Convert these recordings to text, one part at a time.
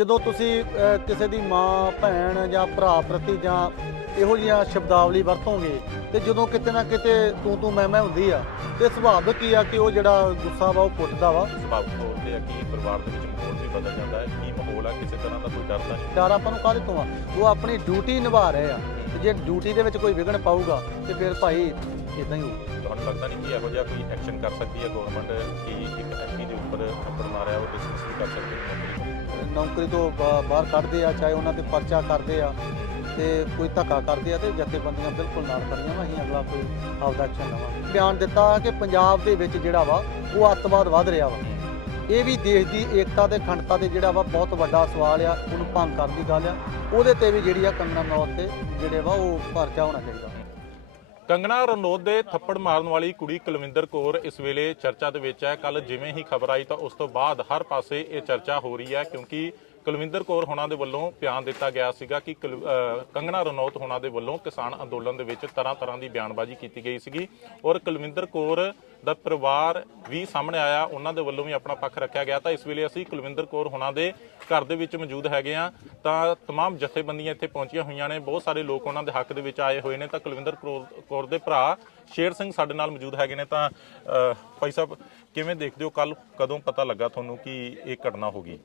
ਜਦੋਂ ਤੁਸੀਂ ਕਿਸੇ ਦੀ ਮਾਂ ਭੈਣ ਜਾਂ ਭਰਾ ਪ੍ਰਤੀ ਜਾਂ ਇਹੋ ਜਿਹੀਆਂ ਸ਼ਬਦਾਵਲੀ ਵਰਤੋਗੇ ਤੇ ਜਦੋਂ ਕਿਤੇ ਨਾ ਕਿਤੇ ਤੂੰ ਤੂੰ ਮੈਂ ਮੈਂ ਹੁੰਦੀ ਆ ਤੇ ਸੁਭਾਵਿਕ ਹੀ ਆ ਕਿ ਉਹ ਜਿਹੜਾ ਗੁੱਸਾ ਵਾ ਉਹ ਪੁੱਟਦਾ ਵਾ? ਸੁਭਾਵਿਕ ਤੌਰ ਤੇ ਆ ਕਿ ਪਰਿਵਾਰ ਦੇ ਵਿੱਚ ਮਾਹੌਲ ਵੀ ਬਦਲ ਜਾਂਦਾ ਹੈ ਕੀ ਮਾਹੌਲ ਹੈ ਕਿਸੇ ਤਰ੍ਹਾਂ ਦਾ ਕੋਈ ਡਰ ਤਾਂ ਨਹੀਂ? ਡਰ ਆਪਾਂ ਨੂੰ ਕਾਹਦੇ ਤੋਂ ਆ? ਉਹ ਆਪਣੀ ਡਿਊਟੀ ਨਿਭਾ ਰਹੇ ਆ ਤੇ ਜੇ ਡਿਊਟੀ ਦੇ ਵਿੱਚ ਕੋਈ ਵਿਘਨ ਪਾਊਗਾ ਤੇ ਫਿਰ ਭਾਈ ਇਦਾਂ ਹੀ ਹੋਊ ਤੁਹਾਨੂੰ ਲੱਗਦਾ ਨਹੀਂ ਕਿ ਇਹੋ ਜਿਹਾ ਕੋਈ ਐਕਸ਼ਨ ਕਰ ਸਕਦੀ ਹੈ ਗਵਰਨਮੈਂਟ ਕਿ ਇੱਕ ਐਮਪੀ ਦੇ ਉੱਪਰ ਥੱਪੜ ਮਾਰਿਆ ਉਹ ਡਿਸਮਿਸ ਕਰ ਸਕਦੀ ਹੈ? ਨੌਕਰੀ ਤੋਂ ਬਾ- ਬਾਹਰ ਕੱਢਦੇ ਆ, ਚਾਹੇ ਉਹਨਾਂ ਤੇ ਪਰਚਾ ਕਰਦੇ ਆ ਤੇ ਕੋਈ ਧੱਕਾ ਕਰਦੇ ਆ ਤੇ ਜਥੇਬੰਦੀਆਂ ਬਿਲਕੁਲ ਨਾਲ ਖੜੀਆਂ ਵਾ, ਅਸੀਂ ਅਗਲਾ ਕੋਈ ਆਪਦਾ ਐਕਸ਼ਨ ਲਵਾਂਗੇ। ਬਿਆਨ ਦਿੱਤਾ ਕਿ ਪੰਜਾਬ ਦੇ ਵਿੱਚ ਜਿਹੜਾ ਵਾ, ਉਹ ਅੱਤਵਾਦ ਵੱਧ ਰਿਹਾ ਵਾ। ਇਹ ਵੀ ਦੇਸ਼ ਦੀ ਏਕਤਾ ਤੇ ਅਖੰਡਤਾ ਤੇ ਜਿਹੜਾ ਵਾ, ਬਹੁਤ ਵੱਡਾ ਸਵਾਲ ਆ, ਉਹਨੂੰ ਭੰਗ ਕਰਨ ਦੀ ਗੱਲ ਆ। ਉਹਦੇ ਤੇ ਵੀ ਜਿਹੜੀ ਆ ਕੰਗਨਾ ਨੌਤ ਤੇ ਜਿਹੜੇ ਵਾ, ਉਹ ਪਰਚਾ ਹੋਣਾ ਚਾਹੀਦਾ। ਕੰਗਣਾ ਰਣੌਤ ਦੇ ਥੱਪੜ ਮਾਰਨ ਵਾਲੀ ਕੁੜੀ ਕੁਲਵਿੰਦਰ ਕੌਰ ਇਸ ਵੇਲੇ ਚਰਚਾ ਦੇ ਵਿੱਚ ਹੈ। ਕੱਲ ਜਿਵੇਂ ਹੀ ਖਬਰ ਆਈ ਤਾਂ ਉਸ ਤੋਂ ਬਾਅਦ ਹਰ ਪਾਸੇ ਇਹ ਚਰਚਾ ਹੋ ਰਹੀ ਹੈ ਕਿਉਂਕਿ ਕੁਲਵਿੰਦਰ ਕੌਰ ਹੋਣਾ ਦੇ ਵੱਲੋਂ ਬਿਆਨ ਦਿੱਤਾ ਗਿਆ ਸੀਗਾ ਕਿ ਕੁਲ- ਕੰਗਣਾ ਰਣੌਤ ਹੋਣਾ ਦੇ ਵੱਲੋਂ ਕਿਸਾਨ ਅੰਦੋਲਨ ਦੇ ਵਿੱਚ ਤਰ੍ਹਾਂ ਤਰ੍ਹਾਂ ਦੀ ਬਿਆਨਬਾਜ਼ੀ ਕੀਤੀ ਗਈ ਸੀਗੀ ਔਰ ਕੁਲਵਿੰਦਰ ਕੌਰ ਦਾ ਪਰਿਵਾਰ ਵੀ ਸਾਹਮਣੇ ਆਇਆ, ਉਹਨਾਂ ਦੇ ਵੱਲੋਂ ਵੀ ਆਪਣਾ ਪੱਖ ਰੱਖਿਆ ਗਿਆ। ਤਾਂ ਇਸ ਵੇਲੇ ਅਸੀਂ ਕੁਲਵਿੰਦਰ ਕੌਰ ਹੋਣਾ ਦੇ ਘਰ ਦੇ ਵਿੱਚ ਮੌਜੂਦ ਹੈਗੇ ਆ ਤਾਂ ਤਮਾਮ ਜਥੇਬੰਦੀਆਂ ਇੱਥੇ ਪਹੁੰਚੀਆਂ ਹੋਈਆਂ ਨੇ, ਬਹੁਤ ਸਾਰੇ ਲੋਕ ਉਹਨਾਂ ਦੇ ਹੱਕ ਦੇ ਵਿੱਚ ਆਏ ਹੋਏ ਨੇ। ਤਾਂ ਕੁਲਵਿੰਦਰ ਕੌਰ- ਕੌਰ ਦੇ ਭਰਾ ਸ਼ੇਰ ਸਿੰਘ ਸਾਡੇ ਨਾਲ ਮੌਜੂਦ ਹੈਗੇ ਨੇ। ਤਾਂ ਭਾਈ ਸਾਹਿਬ, ਕਿਵੇਂ ਦੇਖਦੇ ਹੋ ਕੱਲ ਕਦੋਂ ਪਤਾ ਲੱਗਾ ਤੁਹਾਨੂੰ ਕਿ ਇਹ ਘਟਨਾ ਹੋ ਗਈ?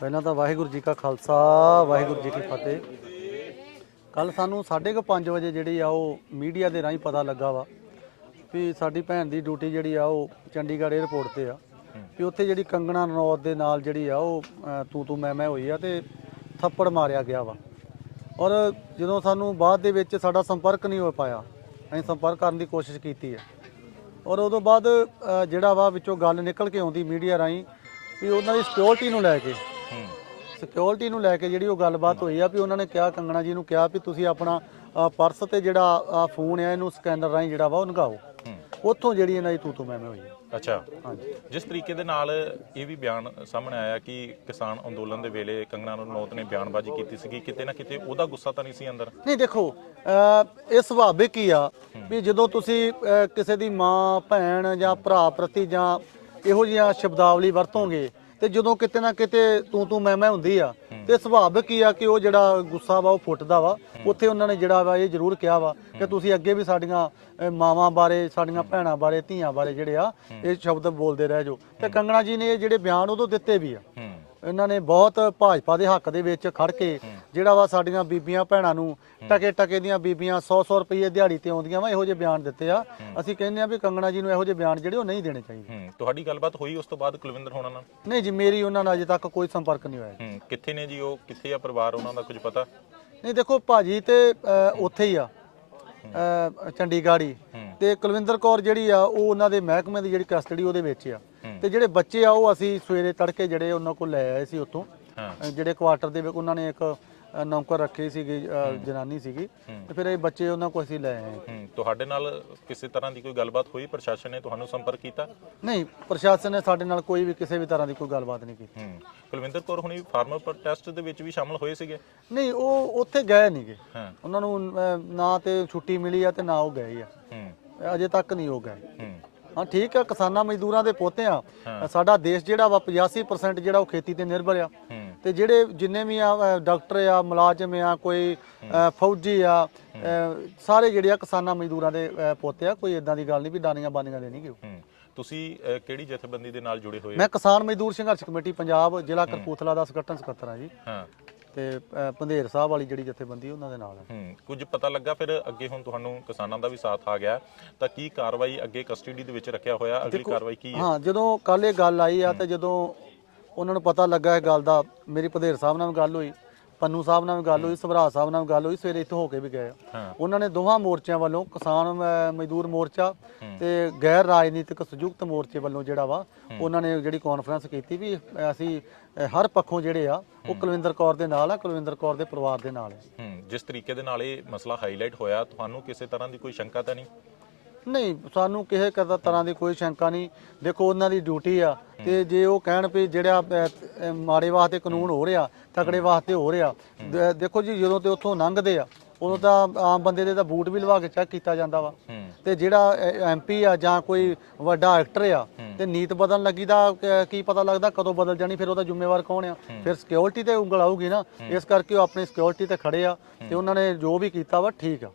ਪਹਿਲਾਂ ਤਾਂ ਵਾਹਿਗੁਰੂ ਜੀ ਕਾ ਖਾਲਸਾ, ਵਾਹਿਗੁਰੂ ਜੀ ਕੀ ਫਤਿਹ। ਕੱਲ ਸਾਨੂੰ 5:30 ਵਜੇ ਜਿਹੜੀ ਆ ਉਹ ਮੀਡੀਆ ਦੇ ਰਾਹੀਂ ਪਤਾ ਲੱਗਾ ਵਾ ਵੀ ਸਾਡੀ ਭੈਣ ਦੀ ਡਿਊਟੀ ਜਿਹੜੀ ਆ ਉਹ ਚੰਡੀਗੜ੍ਹ 에ਅਰਪੋਰਟ ਤੇ ਆ। ਵੀ ਉੱਥੇ ਜਿਹੜੀ ਕੰਗਣਾ ਰਣੌਤ ਦੇ ਨਾਲ ਜਿਹੜੀ ਆ ਉਹ ਤੂੰ ਤੂੰ ਮੈਂ ਮੈਂ ਹੋਈ ਆ ਤੇ ਥੱਪੜ ਮਾਰਿਆ ਗਿਆ ਵਾ। ਔਰ ਜਦੋਂ ਸਾਨੂੰ ਬਾਅਦ ਦੇ ਵਿੱਚ ਸਾਡਾ ਸੰਪਰਕ ਨਹੀਂ ਹੋ ਪਾਇਆ, ਅਸੀਂ ਸੰਪਰਕ ਕਰਨ ਦੀ ਕੋਸ਼ਿਸ਼ ਕੀਤੀ ਹੈ ਔਰ ਉਦੋਂ ਬਾਅਦ ਜਿਹੜਾ ਵਾ ਵਿੱਚੋਂ ਗੱਲ ਨਿਕਲ ਕੇ ਆਉਂਦੀ ਮੀਡੀਆ ਰਾਹੀਂ ਵੀ ਉਹਨਾਂ ਦੀ ਸਿਕਿਉਰਿਟੀ ਨੂੰ ਲੈ ਕੇ ਸਿਕਿਉਰਿਟੀ ਨੂੰ ਲੈ ਕੇ ਜਿਹੜੀ ਉਹ ਗੱਲਬਾਤ ਹੋਈ ਆ ਵੀ ਉਹਨਾਂ ਨੇ ਕਿਹਾ ਕੰਗਣਾ ਜੀ ਨੂੰ ਕਿਹਾ ਵੀ ਤੁਸੀਂ ਆਪਣਾ ਅ, ਪਰਸ ਤੇ ਜਿਹੜਾ ਅ, ਫੋਨ ਆ ਇਹਨੂੰ ਸਕੈਨਰ ਰਾਹੀਂ ਜਿਹੜਾ ਵਾ ਉਹ ਨਗਾਓ ਉੱਥੋਂ ਜਿਹੜੀ ਇਹਨਾਂ ਦੀ ਤੂੰ ਤੂੰ ਮੈਂ ਮੈਂ ਹੋਈ ਆ। ਅੱਛਾ। ਹਾਂਜੀ। ਜਿਸ ਤਰੀਕੇ ਦੇ ਨਾਲ ਇਹ ਵੀ ਬਿਆਨ ਸਾਹਮਣੇ ਆਇਆ ਕਿ ਕਿਸਾਨ ਅੰਦੋਲਨ ਦੇ ਵੇਲੇ ਕੰਗਣਾ ਰਣੌਤ ਨੇ ਬਿਆਨਬਾਜ਼ੀ ਕੀਤੀ ਸੀਗੀ ਕਿਤੇ ਨਾ ਕਿਤੇ ਉਹਦਾ ਗੁੱਸਾ ਤਾਂ ਨਹੀਂ ਸੀ ਅੰਦਰ? ਨਹੀਂ ਦੇਖੋ ਅ, ਇਹ ਸੁਭਾਵਿਕ ਹੀ ਆ ਵੀ ਜਦੋਂ ਤੁਸੀਂ ਅ, ਕਿਸੇ ਦੀ ਮਾਂ ਭੈਣ ਜਾਂ ਭਰਾ ਪ੍ਰਤੀ ਜਾਂ ਇਹੋ ਜਿਹੀਆਂ ਸ਼ਬਦਾਵਲੀ ਵਰਤੋਗੇ ਤੇ ਜਦੋਂ ਕਿਤੇ ਨਾ ਕਿਤੇ ਤੂੰ ਤੂੰ ਮੈਂ ਮੈਂ ਹੁੰਦੀ ਆ, ਤੇ ਸੁਭਾਵਿਕ ਹੀ ਆ ਕਿ ਉਹ ਜਿਹੜਾ ਗੁੱਸਾ ਵਾ, ਉਹ ਫੁੱਟਦਾ ਵਾ। ਉੱਥੇ ਉਹਨਾਂ ਨੇ ਜਿਹੜਾ ਵਾ, ਇਹ ਜ਼ਰੂਰ ਕਿਹਾ ਵਾ ਕਿ ਤੁਸੀਂ ਅੱਗੇ ਵੀ ਸਾਡੀਆਂ ਮਾਵਾਂ ਬਾਰੇ, ਸਾਡੀਆਂ ਭੈਣਾਂ ਬਾਰੇ, ਧੀਆਂ ਬਾਰੇ ਜਿਹੜੇ ਆ, ਇਹ ਸ਼ਬਦ ਬੋਲਦੇ ਰਹਿ ਜੋ ਤੇ ਕੰਗਣਾ ਜੀ ਨੇ ਇਹ ਜਿਹੜੇ ਬਿਆਨ ਉਦੋਂ ਦਿੱਤੇ ਵੀ ਆ। ਇਹਨਾਂ ਨੇ ਬਹੁਤ ਭਾਜਪਾ ਦੇ ਹੱਕ ਦੇ ਵਿੱਚ ਖੜ ਕੇ ਜਿਹੜਾ ਵਾ ਸਾਡੀਆਂ ਬੀਬੀਆਂ ਭੈਣਾਂ ਨੂੰ ਟਕੇ ਟਕੇ ਦੀਆਂ ਬੀਬੀਆਂ 100 100 ਰੁਪਏ ਦਿਹਾੜੀ ਤੇ ਆਉਂਦੀਆਂ ਵਾ ਇਹੋ ਜਿਹੇ ਬਿਆਨ ਦਿੱਤੇ ਆ। ਅਸੀਂ ਕਹਿੰਦੇ ਆ ਵੀ ਕੰਗਣਾ ਜੀ ਨੂੰ ਇਹੋ ਜਿਹੇ ਬਿਆਨ ਜਿਹੜੇ ਉਹ ਨਹੀਂ ਦੇਣੇ ਚਾਹੀਦੇ। ਤੁਹਾਡੀ ਗੱਲਬਾਤ ਹੋਈ ਉਸ ਤੋਂ ਬਾਅਦ ਕੁਲਵਿੰਦਰ ਹੋਣਾ ਨਾਲ? ਨਹੀਂ ਜੀ ਮੇਰੀ ਉਹਨਾਂ ਨਾਲ ਅਜੇ ਤੱਕ ਕੋਈ ਸੰਪਰਕ ਨਹੀਂ ਹੋਇਆ ਕਿੱਥੇ ਨੇ ਜੀ ਉਹ? ਕਿੱਥੇ ਆ ਪਰਿਵਾਰ ਉਹਨਾਂ ਦਾ ਕੁਝ ਪਤਾ? ਨਹੀਂ ਦੇਖੋ ਭਾਜੀ ਤੇ ਉੱਥੇ ਹੀ ਆ ਚੰਡੀਗੜ੍ਹ ਹੀ। ਤੇ ਕੁਲਵਿੰਦਰ ਕੌਰ ਜਿਹੜੀ ਆ ਉਹ ਉਹਨਾਂ ਦੇ ਮਹਿਕਮੇ ਦੀ ਜਿਹੜੀ ਕਸਟਡੀ ਉਹਦੇ ਵਿੱਚ ਆ। ਤੇ ਜਿਹੜੇ ਬੱਚੇ ਆ ਉਹ ਅਸੀਂ ਸਵੇਰੇ ਤੜਕੇ ਜਿਹੜੇ ਉਹਨਾਂ ਕੋਲ ਲੈ ਆਏ ਸੀ ਉੱਥੋਂ। ਜਿਹੜੇ ਕੁਆਟਰ ਦੇ ਵਿੱਚ ਉਹਨਾਂ ਨੇ ਇੱਕ ਨੌਕਰ ਰੱਖੀ ਸੀਗੀ ਜਨਾਨੀ ਸੀਗੀ। ਤੇ ਫਿਰ ਇਹ ਬੱਚੇ ਉਹਨਾਂ ਕੋਲ ਅਸੀਂ ਲੈ ਆਏ। ਹੂੰ। ਤੁਹਾਡੇ ਨਾਲ ਕਿਸੇ ਤਰ੍ਹਾਂ ਦੀ ਕੋਈ ਗੱਲਬਾਤ ਹੋਈ? ਪ੍ਰਸ਼ਾਸਨ ਨੇ ਤੁਹਾਨੂੰ ਸੰਪਰਕ ਕੀਤਾ? ਨਹੀਂ ਪ੍ਰਸ਼ਾਸਨ ਨੇ ਸਾਡੇ ਨਾਲ ਕੋਈ ਵੀ ਕਿਸੇ ਵੀ ਤਰ੍ਹਾਂ ਦੀ ਕੋਈ ਗੱਲਬਾਤ ਨਹੀਂ ਕੀਤੀ। ਕੁਲਵਿੰਦਰ ਕੌਰ ਹੁਣੀ ਫਾਰਮਰ ਪ੍ਰੋਟੈਸਟ ਦੇ ਵਿੱਚ ਵੀ ਸ਼ਾਮਲ ਹੋਏ ਸੀਗੇ? ਨਹੀਂ ਉਹ ਉੱਥੇ ਗਏ ਨਹੀਂਗੇ। ਉਹਨਾਂ ਨੂੰ ਨਾ ਤੇ ਛੁੱਟੀ ਮਿਲੀ ਆ ਤੇ ਨਾ ਉਹ ਗਏ ਆ। ਅਜੇ ਤੱਕ ਨਹੀਂ ਉਹ ਗਏ। ਹੂੰ ਹਾਂ ਠੀਕ ਆ ਕਿਸਾਨਾਂ ਮਜ਼ਦੂਰਾਂ ਦੇ ਪੋਤੇ ਆ। ਸਾਡਾ ਦੇਸ਼ ਜਿਹੜਾ ਵਾ 85% ਜਿਹੜਾ ਉਹ ਖੇਤੀ ਤੇ ਨਿਰਭਰ ਆ। ਹੂੰ। ਤੇ ਜਿਹੜੇ ਜਿੰਨੇ ਵੀ ਆ ਡਾਕਟਰ ਆ ਮੁਲਾਜ਼ਮ ਆ ਕੋਈ ਫੌਜੀ ਆ ਸਾਰੇ ਜਿਹੜੇ ਆ ਕਿਸਾਨਾਂ ਮਜ਼ਦੂਰਾਂ ਦੇ ਪੋਤੇ ਆ ਕੋਈ ਇਦਾਂ ਦੀ ਗੱਲ ਨਹੀਂ ਵੀ ਦਾਨੀਆਂ ਬਾਨੀਆਂ ਦੇ ਨਹੀਂਗੇ ਹੂੰ। ਤੁਸੀਂ ਕਿਹੜੀ ਜਥੇਬੰਦੀ ਦੇ ਨਾਲ ਜੁੜੇ ਹੋਏ ਹੋ? ਮੈਂ ਕਿਸਾਨ ਮਜ਼ਦੂਰ ਸੰਘਰਸ਼ ਕਮੇਟੀ ਪੰਜਾਬ ਜ਼ਿਲ੍ਹਾ ਕਰਪੂਥਲਾ ਦਾ ਸੰਗਠਨ ਸਕੱਤਰ ਆ ਜੀ। ਹਾਂ। ਤੇ ਪੰਧੇਰ ਸਾਹਿਬ ਵਾਲੀ ਜਿਹੜੀ ਜਥੇਬੰਦੀ ਉਹਨਾਂ ਦੇ ਨਾਲ ਹੈ। ਹੂੰ ਕੁਝ ਪਤਾ ਲੱਗਾ ਫਿਰ ਅੱਗੇ ਹੁਣ ਤੁਹਾਨੂੰ ਕਿਸਾਨਾਂ ਦਾ ਵੀ ਸਾਥ ਆ ਗਿਆ। ਤਾਂ ਕੀ ਕਾਰਵਾਈ ਅੱਗੇ ਕਸਟਡੀ ਦੇ ਵਿੱਚ ਰੱਖਿਆ ਹੋਇਆ? ਅਗਲੀ ਕਾਰਵਾਈ ਕੀ ਹੈ? ਹਾਂ ਜਦੋਂ ਕੱਲ ਇਹ ਗੱਲ ਆਈ ਆ ਤੇ ਜਦੋਂ ਉਹਨਾਂ ਨੂੰ ਪਤਾ ਲੱਗਾ ਇਹ ਗੱਲ ਦਾ ਮੇਰੀ ਪੰਧੇਰ ਸਾਹਿਬ ਨਾਲ ਗੱਲ ਹੋਈ। ਪੰਨੂ ਸਾਹਿਬ ਨਾਲ ਵੀ ਗੱਲ ਹੋਈ ਸਭਰਾ ਸਾਹਿਬ ਨਾਲ ਵੀ ਗੱਲ ਹੋਈ ਸਵੇਰੇ ਇੱਥੋਂ ਹੋ ਕੇ ਵੀ ਗਏ ਆ। ਹਾਂ। ਉਹਨਾਂ ਨੇ ਦੋਹਾਂ ਮੋਰਚਿਆਂ ਵੱਲੋਂ ਕਿਸਾਨ ਮਜ਼ਦੂਰ ਮੋਰਚਾ ਤੇ ਗੈਰ ਰਾਜਨੀਤਿਕ ਸੰਯੁਕਤ ਮੋਰਚੇ ਵੱਲੋਂ ਜਿਹੜਾ ਵਾ ਉਹਨਾਂ ਨੇ ਜਿਹੜੀ ਕਾਨਫਰੰਸ ਕੀਤੀ ਵੀ ਅਸੀਂ ਹਰ ਪੱਖੋਂ ਜਿਹੜੇ ਆ ਉਹ ਕੁਲਵਿੰਦਰ ਕੌਰ ਦੇ ਨਾਲ ਆ ਕੁਲਵਿੰਦਰ ਕੌਰ ਦੇ ਪਰਿਵਾਰ ਦੇ ਨਾਲ ਹੂੰ ਜਿਸ ਤਰੀਕੇ ਦੇ ਨਾਲ ਇਹ ਮਸਲਾ ਹਾਈਲਾਈਟ ਹੋਇਆ ਤੁਹਾਨੂੰ ਕਿਸੇ ਤਰ੍ਹਾਂ ਦੀ ਕੋਈ ਸ਼ੰਕਾ ਤਾਂ ਨਹੀਂ? ਨਹੀਂ ਸਾਨੂੰ ਕਿਸੇ ਕਦਾ ਤਰ੍ਹਾਂ ਦੀ ਕੋਈ ਸ਼ੰਕਾ ਨਹੀਂ। ਦੇਖੋ ਉਹਨਾਂ ਦੀ ਡਿਊਟੀ ਆ। ਤੇ ਜੇ ਉਹ ਕਹਿਣ ਵੀ ਜਿਹੜਾ ਅਹ, ਅਹ, ਮਾੜੇ ਵਾਸਤੇ ਕਾਨੂੰਨ ਹੋ ਰਿਹਾ ਤਕੜੇ ਵਾਸਤੇ ਹੋ ਰਿਹਾ ਦੇ- ਦੇਖੋ ਜੀ ਜਦੋਂ ਤੇ ਉੱਥੋਂ ਲੰਘਦੇ ਆ ਉਦੋਂ ਤਾਂ ਆਮ ਬੰਦੇ ਦੇ ਤਾਂ ਬੂਟ ਵੀ ਲਵਾ ਕੇ ਚੈੱਕ ਕੀਤਾ ਜਾਂਦਾ ਵਾ। ਹੂੰ। ਤੇ ਜਿਹੜਾ ਐਮਪੀ ਆ ਜਾਂ ਕੋਈ ਵੱਡਾ ਐਕਟਰ ਆ ਤੇ ਨੀਤ ਬਦਲਣ ਲੱਗੀ ਦਾ ਕ- ਕੀ ਪਤਾ ਲੱਗਦਾ ਕਦੋਂ ਬਦਲ ਜਾਣੀ ਫਿਰ ਉਹਦਾ ਜ਼ਿੰਮੇਵਾਰ ਕੌਣ ਆ? ਫਿਰ ਸਿਕਿਉਰਿਟੀ ਤੇ ਉਂਗਲ ਆਊਗੀ ਨਾ ਇਸ ਕਰਕੇ ਉਹ ਆਪਣੀ ਸਿਕਿਉਰਿਟੀ ਤੇ ਖੜੇ ਆ ਤੇ ਉਹਨਾਂ ਨੇ ਜੋ ਵੀ ਕੀਤਾ ਵਾ ਠੀਕ ਆ।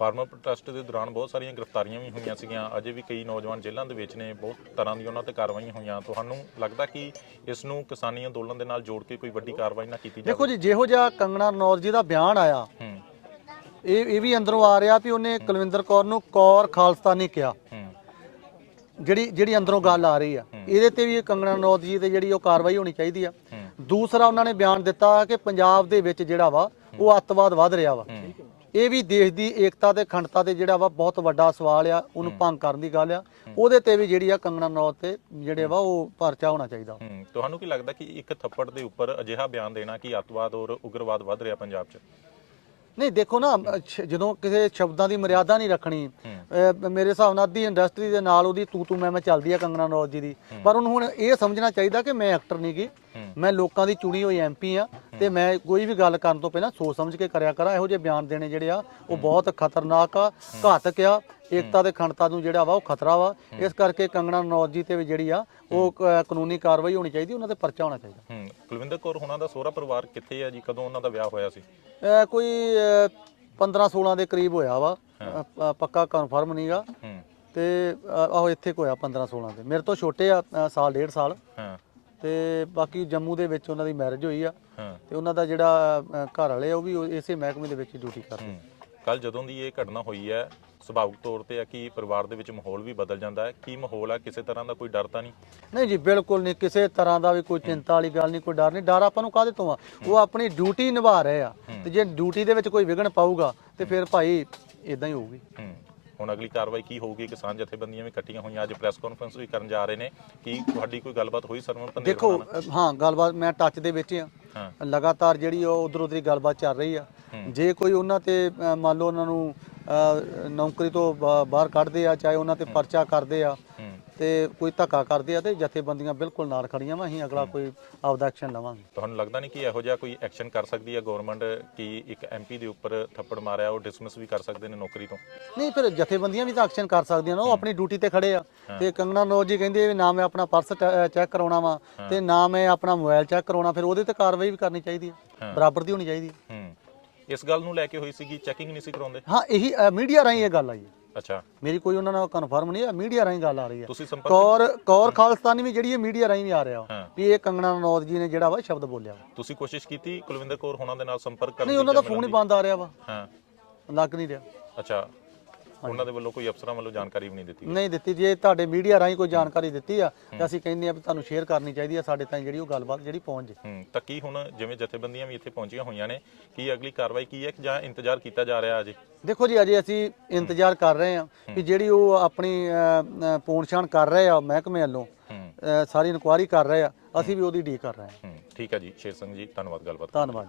ਫਾਰਮਰ ਪ੍ਰੋਟੈਸਟ ਦੇ ਦੌਰਾਨ ਬਹੁਤ ਸਾਰੀਆਂ ਗ੍ਰਿਫਤਾਰੀਆਂ ਵੀ ਹੋਈਆਂ ਸੀਗੀਆਂ। ਅਜੇ ਵੀ ਕਈ ਨੌਜਵਾਨ ਜੇਲ੍ਹਾਂ ਦੇ ਵਿੱਚ ਨੇ ਬਹੁਤ ਤਰ੍ਹਾਂ ਦੀ ਉਹਨਾਂ ਤੇ ਕਾਰਵਾਈਆਂ ਹੋਈਆਂ। ਤੁਹਾਨੂੰ ਲੱਗਦਾ ਕਿ ਇਸ ਨੂੰ ਕਿਸਾਨੀ ਅੰਦੋਲਨ ਦੇ ਨਾਲ ਜੋੜ ਕੇ ਕੋਈ ਵੱਡੀ ਕਾਰਵਾਈ ਨਾ ਕੀਤੀ ਜਾਵੇ? ਦੇਖੋ ਜੀ ਜਿਹੋ ਜਿਹਾ ਕੰਗਣਾ ਰਣੌਤ ਜੀ ਦਾ ਬਿਆਨ ਆਇਆ ਇਹ ਇਹ ਵੀ ਅੰਦਰੋਂ ਆ ਰਿਹਾ ਵੀ ਉਹਨੇ ਕੁਲਵਿੰਦਰ ਕੌਰ ਨੂੰ ਕੌਰ ਖਾਲਸਤਾਨੀ ਕਿਹਾ। ਜਿਹੜੀ ਜਿਹੜੀ ਅੰਦਰੋਂ ਗੱਲ ਆ ਰਹੀ ਆ ਇਹਦੇ ਤੇ ਵੀ ਕੰਗਣਾ ਰਣੌਤ ਜੀ ਤੇ ਜਿਹੜੀ ਉਹ ਕਾਰਵਾਈ ਹੋਣੀ ਚਾਹੀਦੀ ਆ। ਦੂਸਰਾ ਉਹਨਾਂ ਨੇ ਬਿਆਨ ਦਿੱਤਾ ਕਿ ਪੰਜਾਬ ਦੇ ਵਿੱਚ ਜਿਹੜਾ ਵਾ ਉਹ ਅੱਤਵਾਦ ਵੱਧ ਰਿਹਾ ਵਾ। ਇਹ ਵੀ ਦੇਸ਼ ਦੀ ਏਕਤਾ ਤੇ ਅਖੰਡਤਾ ਤੇ ਜਿਹੜਾ ਵਾ ਬਹੁਤ ਵੱਡਾ ਸਵਾਲ ਆ ਉਹਨੂੰ ਭੰਗ ਕਰਨ ਦੀ ਗੱਲ ਆ। ਉਹਦੇ ਤੇ ਵੀ ਜਿਹੜੀ ਆ ਕੰਗਣਾ ਰਣੌਤ ਤੇ ਜਿਹੜੇ ਵਾ ਉਹ ਪਰਚਾ ਹੋਣਾ ਚਾਹੀਦਾ। ਤੁਹਾਨੂੰ ਕੀ ਲੱਗਦਾ ਕਿ ਇੱਕ ਥੱਪੜ ਦੇ ਉੱਪਰ ਅਜਿਹਾ ਬਿਆਨ ਦੇਣਾ ਕਿ ਅੱਤਵਾਦ ਔਰ ਉਗਰਵਾਦ ਵੱਧ ਰਿਹਾ ਪੰਜਾਬ 'ਚ? ਨਹੀਂ ਦੇਖੋ ਨਾ ਜਦੋਂ ਕਿਸੇ ਸ਼ਬਦਾਂ ਦੀ ਮਰਿਆਦਾ ਨਹੀਂ ਰੱਖਣੀ ਮੇਰੇ ਹਿਸਾਬ ਨਾਲ ਅੱਧੀ ਇੰਡਸਟਰੀ ਦੇ ਨਾਲ ਉਹਦੀ ਤੂੰ ਤੂੰ ਮੈਂ ਮੈਂ ਚੱਲਦੀ ਆ ਕੰਗਣਾ ਰਣੌਤ ਜੀ ਦੀ। ਪਰ ਉਹਨੂੰ ਹੁਣ ਇਹ ਸਮਝਣਾ ਚਾਹੀਦਾ ਕਿ ਮੈਂ ਐਕਟਰ ਨਹੀਂ ਗੀ ਮੈਂ ਲੋਕਾਂ ਦੀ ਚੁਣੀ ਹੋਈ ਐਮਪੀ ਆ ਤੇ ਮੈਂ ਕੋਈ ਵੀ ਗੱਲ ਕਰਨ ਤੋਂ ਪਹਿਲਾਂ ਸੋਚ ਸਮਝ ਕੇ ਕਰਿਆ ਕਰਾਂ। ਇਹੋ ਜਿਹੇ ਬਿਆਨ ਦੇਣੇ ਜਿਹੜੇ ਆ ਉਹ ਬਹੁਤ ਖਤਰਨਾਕ ਆ ਘਾਤਕ ਆ ਏਕਤਾ ਦੇ ਖੰਡਤਾ ਨੂੰ ਜਿਹੜਾ ਵਾ ਉਹ ਖਤਰਾ ਵਾ। ਇਸ ਕਰਕੇ ਕੰਗਣਾ ਰਣੌਤ ਜੀ ਤੇ ਵੀ ਜਿਹੜੀ ਆ ਉਹ ਕਾਨੂੰਨੀ ਕਾਰਵਾਈ ਹੋਣੀ ਚਾਹੀਦੀ ਉਹਨਾਂ ਤੇ ਪਰਚਾ ਹੋਣਾ ਚਾਹੀਦਾ। ਹੂੰ। ਕੁਲਵਿੰਦਰ ਕੌਰ ਹੁਣਾਂ ਦਾ ਸਹੁਰਾ ਪਰਿਵਾਰ ਕਿੱਥੇ ਹੈ ਜੀ? ਕਦੋਂ ਉਹਨਾਂ ਦਾ ਵਿਆਹ ਹੋਇਆ ਸੀ? ਕੋਈ 15 16 ਦੇ ਕਰੀਬ ਹੋਇਆ ਵਾ। ਪੱਕਾ ਕਨਫਰਮ ਨਹੀਂਗਾ ਹੂੰ। ਤੇ ਆਹੋ ਇੱਥੇ ਕੋ ਹੋਇਆ 15 16 ਦੇ। ਮੇਰੇ ਤੋਂ ਛੋਟੇ ਆ ਸਾਲ ਡੇਢ ਸਾਲ। ਤੇ ਬਾਕੀ ਜੰਮੂ ਦੇ ਵਿੱਚ ਉਹਨਾਂ ਦੀ ਮੈਰਿਜ ਹੋਈ ਆ ਹਾਂ। ਤੇ ਉਹਨਾਂ ਦਾ ਜਿਹੜਾ ਅ, ਘਰ ਵਾਲੇ ਆ ਉਹ ਵੀ ਉਹ ਇਸੇ ਮਹਿਕਮੇ ਦੇ ਵਿੱਚ ਡਿਊਟੀ ਕਰਦੇ ਕੱਲ ਜਦੋਂ ਦੀ ਇਹ ਘਟਨਾ ਹੋਈ ਹੈ ਸੁਭਾਵਿਕ ਤੌਰ ਤੇ ਆ ਕਿ ਪਰਿਵਾਰ ਦੇ ਵਿੱਚ ਮਾਹੌਲ ਵੀ ਬਦਲ ਜਾਂਦਾ ਹੈ। ਕੀ ਮਾਹੌਲ ਆ? ਕਿਸੇ ਤਰ੍ਹਾਂ ਦਾ ਕੋਈ ਡਰ ਤਾਂ ਨਹੀਂ? ਨਹੀਂ ਜੀ ਬਿਲਕੁਲ ਨਹੀਂ। ਕਿਸੇ ਤਰ੍ਹਾਂ ਦਾ ਵੀ ਕੋਈ ਚਿੰਤਾ ਵਾਲੀ ਗੱਲ ਨਹੀਂ ਕੋਈ ਡਰ ਨਹੀਂ। ਡਰ ਆਪਾਂ ਨੂੰ ਕਾਹਦੇ ਤੋਂ ਆ? ਉਹ ਆਪਣੀ ਡਿਊਟੀ ਨਿਭਾ ਰਹੇ ਆ। ਤੇ ਜੇ ਡਿਊਟੀ ਦੇ ਵਿੱਚ ਕੋਈ ਵਿਘਨ ਪਾਊਗਾ ਤੇ ਫਿਰ ਭਾਈ ਇਦਾਂ ਹੀ ਹੋਊਗੀ। ਹੂੰ। ਹੁਣ ਅਗਲੀ ਕਾਰਵਾਈ ਕੀ ਹੋਊਗੀ? ਕਿਸਾਨ ਜਥੇਬੰਦੀਆਂ ਵੀ ਇਕੱਠੀਆਂ ਹੋਈਆਂ। ਅੱਜ ਪ੍ਰੈਸ ਕਾਨਫਰੰਸ ਵੀ ਕਰਨ ਜਾ ਰਹੇ ਨੇ ਕੀ ਤੁਹਾਡੀ ਕੋਈ ਗੱਲਬਾਤ ਹੋਈ ਸਰਵਨ ਪੰਦੇਰ ਦੇਖੋ ਹਾਂ ਗੱਲਬਾਤ ਮੈਂ ਟੱਚ ਦੇ ਵਿੱਚ ਹਾਂ ਲਗਾਤਾਰ ਜਿਹੜੀ ਉਹ ਉਧਰ ਉਧਰੀ ਗੱਲਬਾਤ ਚੱਲ ਰਹੀ ਆ। ਜੇ ਕੋਈ ਉਹਨਾਂ ਤੇ ਮੰਨ ਲਓ ਉਹਨਾਂ ਨੂੰ ਨੌਕਰੀ ਤੋਂ ਬਾਹਰ ਕੱਢਦੇ ਆ ਚਾਹੇ ਉਹਨਾਂ ਤੇ ਪਰਚਾ ਕਰਦੇ ਆ ਤੇ ਕੋਈ ਧੱਕਾ ਕਰਦੇ ਆ ਤੇ ਜਥੇਬੰਦੀਆਂ ਬਿਲਕੁਲ ਨਾਲ ਖੜੀਆਂ ਵਾ ਅਸੀਂ ਅਗਲਾ ਕੋਈ ਆਪਦਾ ਐਕਸ਼ਨ ਲਵਾਂਗੇ। ਤੁਹਾਨੂੰ ਲੱਗਦਾ ਨਹੀਂ ਕਿ ਇਹੋ ਜਿਹਾ ਕੋਈ ਐਕਸ਼ਨ ਕਰ ਸਕਦੀ ਹੈ ਗਵਰਨਮੈਂਟ ਕਿ ਇੱਕ ਐਮਪੀ ਦੇ ਉੱਪਰ ਥੱਪੜ ਮਾਰਿਆ ਉਹ ਡਿਸਮਿਸ ਵੀ ਕਰ ਸਕਦੇ ਨੇ ਨੌਕਰੀ ਤੋਂ? ਨਹੀਂ ਫਿਰ ਜਥੇਬੰਦੀਆਂ ਵੀ ਤਾਂ ਐਕਸ਼ਨ ਕਰ ਸਕਦੀਆਂ ਨਾ ਉਹ ਆਪਣੀ ਡਿਊਟੀ ਤੇ ਖੜੇ ਆ। ਤੇ ਕੰਗਣਾ ਰਣੌਤ ਜੀ ਕਹਿੰਦੇ ਵੀ ਨਾ ਮੈਂ ਆਪਣਾ ਪਰਸ ਚੈੱਕ ਕਰਾਉਣਾ ਵਾ ਤੇ ਨਾ ਮੈਂ ਆਪਣਾ ਮੋਬਾਈਲ ਚੈੱਕ ਕਰਾਉਣਾ ਫਿਰ ਉਹਦੇ ਤੇ ਕਾਰਵਾਈ ਵੀ ਕਰਨੀ ਚਾਹੀਦੀ ਹੈ। ਬਰਾਬਰ ਦੀ ਹੋਣੀ ਚਾਹੀਦੀ ਹੂੰ। ਇਸ ਗੱਲ ਨੂੰ ਲੈ ਕੇ ਹੋਈ ਸੀਗੀ ਚੈਕਿੰਗ ਨਹੀਂ ਸੀ ਕਰਾਉਂਦੇ? ਹਾਂ ਇਹੀ ਮੀਡੀਆ ਰਾਹੀਂ ਇਹ ਗੱਲ ਆਈ ਹੈ ਅੱਛਾ। ਮੇਰੀ ਕੋਈ ਉਹਨਾਂ ਨਾਲ ਕਨਫਰਮ ਨਹੀਂ ਹੈ ਮੀਡੀਆ ਰਾਹੀਂ ਗੱਲ ਆ ਰਹੀ ਹੈ ਤੁਸੀਂ ਸੰਪਰਕ ਕੌਰ ਕੌਰ ਖਾਲਸਤਾਨੀ ਵੀ ਜਿਹੜੀ ਹੈ ਮੀਡੀਆ ਰਾਹੀਂ ਵੀ ਆ ਰਿਹਾ। ਵੀ ਇਹ ਕੰਗਣਾ ਰਣੌਤ ਜੀ ਨੇ ਜਿਹੜਾ ਵਾ ਸ਼ਬਦ ਬੋਲਿਆ। ਵਾ। ਤੁਸੀਂ ਕੋਸ਼ਿਸ਼ ਕੀਤੀ ਕੁਲਵਿੰਦਰ ਕੌਰ ਹੋਣਾ ਦੇ ਨਾਲ ਸੰਪਰਕ ਕਰਨ ਨਹੀਂ ਦੀ ਉਹਨਾਂ ਦਾ ਫੋਨ ਹੀ ਬੰਦ ਆ ਰਿਹਾ ਵਾ? ਹਾਂ। ਲੱਗ ਨਹੀਂ ਰਿਹਾ। ਅੱਛਾ। ਉਹਨਾਂ ਦੇ ਵੱਲੋਂ ਕੋਈ ਅਫਸਰਾਂ ਵੱਲੋਂ ਜਾਣਕਾਰੀ ਵੀ ਨਹੀਂ ਦਿੱਤੀ ਗਈ। ਨਹੀਂ ਦਿੱਤੀ ਜੇ ਤੁਹਾਡੇ ਮੀਡੀਆ ਰਾਹੀਂ ਕੋਈ ਜਾਣਕਾਰੀ ਦਿੱਤੀ ਆ ਤਾਂ ਅਸੀਂ ਕਹਿੰਦੇ ਆ ਵੀ ਤੁਹਾਨੂੰ ਸ਼ੇਅਰ ਕਰਨੀ ਚਾਹੀਦੀ ਆ ਸਾਡੇ ਤਾਈਂ ਜਿਹੜੀ ਉਹ ਗੱਲਬਾਤ ਜਿਹੜੀ ਪਹੁੰਚ ਜੇ। ਹੂੰ ਤਾਂ ਕੀ ਹੁਣ ਜਿਵੇਂ ਜਥੇਬੰਦੀਆਂ ਵੀ ਇੱਥੇ ਪਹੁੰਚੀਆਂ ਹੋਈਆਂ ਨੇ ਕੀ ਅਗਲੀ ਕਾਰਵਾਈ ਕੀ ਹੈ ਕਿ ਜਾਂ ਇੰਤਜ਼ਾਰ ਕੀਤਾ ਜਾ ਰਿਹਾ ਅਜੇ? ਦੇਖੋ ਜੀ ਅਜੇ ਅਸੀਂ ਇੰਤਜ਼ਾਰ ਕਰ ਰਹੇ ਹਾਂ ਕਿ ਜਿਹੜੀ ਉਹ ਆਪਣੀ ਅ, ਅ, ਪੂਣਛਾਣ ਕਰ ਰਹੇ ਆ ਮਹਿਕਮੇ ਵੱਲੋਂ ਹੂੰ। ਸਾਰੀ ਇਨਕੁਆਇਰੀ ਕਰ ਰਹੇ ਆ ਅਸੀਂ ਵੀ ਉਹਦੀ ਡੀ ਕਰ ਰਹੇ ਹੂੰ ਠੀਕ ਹੈ ਜੀ ਸ਼ੇਰ ਸਿੰਘ ਜੀ ਧੰਨਵਾਦ ਗੱਲਬਾਤ ਧੰਨਵਾਦ।